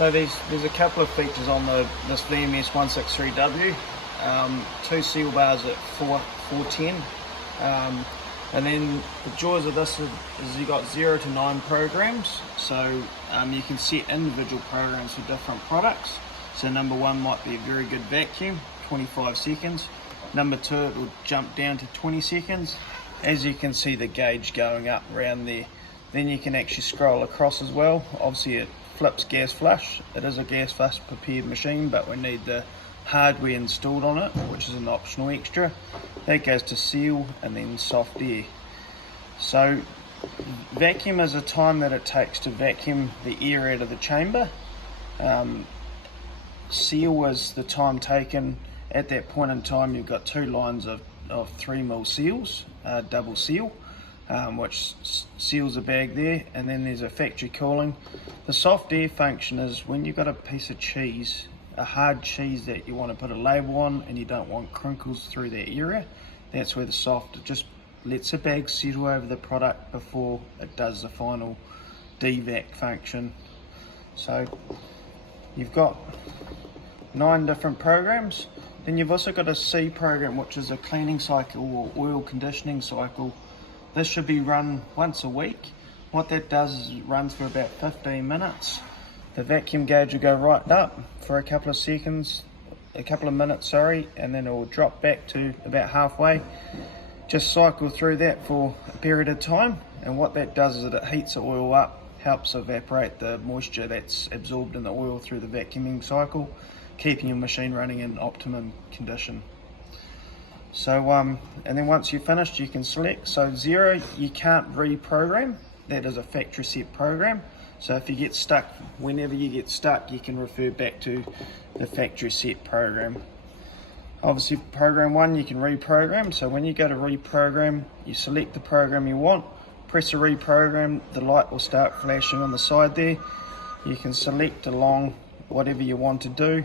So there's a couple of features on this VMS 163W. Two seal bars at 410. And then the joys of this is you got 0 to 9 programs. So you can set individual programs for different products. So number 1 might be a very good vacuum, 25 seconds. Number 2, it will jump down to 20 seconds. As you can see the gauge going up around there. Then you can actually scroll across as well. Obviously it flips gas flush. It is a gas flush prepared machine, but we need the hardware installed on it, which is an optional extra. That goes to seal and then soft air. So vacuum is the time that it takes to vacuum the air out of the chamber. Seal is the time taken. At that point in time, you've got 2 lines of 3mm seals, double seal, which seals the bag there, and then there's a factory cooling. The soft air function is when you've got a piece of cheese, a hard cheese that you want to put a label on and you don't want crinkles through that area, that's where the soft just lets the bag settle over the product before it does the final devac function. So you've got 9 different programs. Then you've also got a C program, which is a cleaning cycle or oil conditioning cycle. This should be run once a week. What that does is it runs for about 15 minutes. The vacuum gauge will go right up for a couple of minutes, and then it will drop back to about halfway. Just cycle through that for a period of time, and what that does is it heats the oil up, helps evaporate the moisture that's absorbed in the oil through the vacuuming cycle, keeping your machine running in optimum condition. So and then once you're finished, you can select. So 0, you can't reprogram. That is a factory set program. So if you get stuck, whenever you get stuck, you can refer back to the factory set program. Obviously program 1 you can reprogram. So when you go to reprogram, you select the program you want, press a reprogram, the light will start flashing on the side there. You can select along whatever you want to do,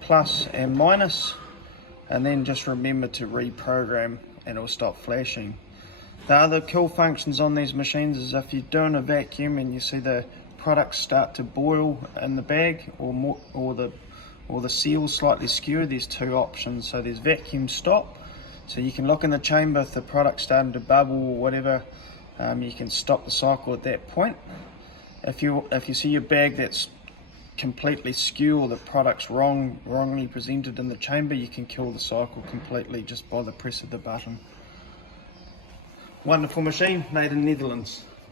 plus and minus, and then just remember to reprogram and it'll stop flashing. The other cool functions on these machines is if you're doing a vacuum and you see the products start to boil in the bag or the seal slightly skew, there's 2 options. So there's vacuum stop, so you can look in the chamber if the product's starting to bubble or whatever, you can stop the cycle at that point. If you see your bag that's completely skew or the product's wrongly presented in the chamber, you can kill the cycle completely just by the press of the button. Wonderful machine, made in Netherlands.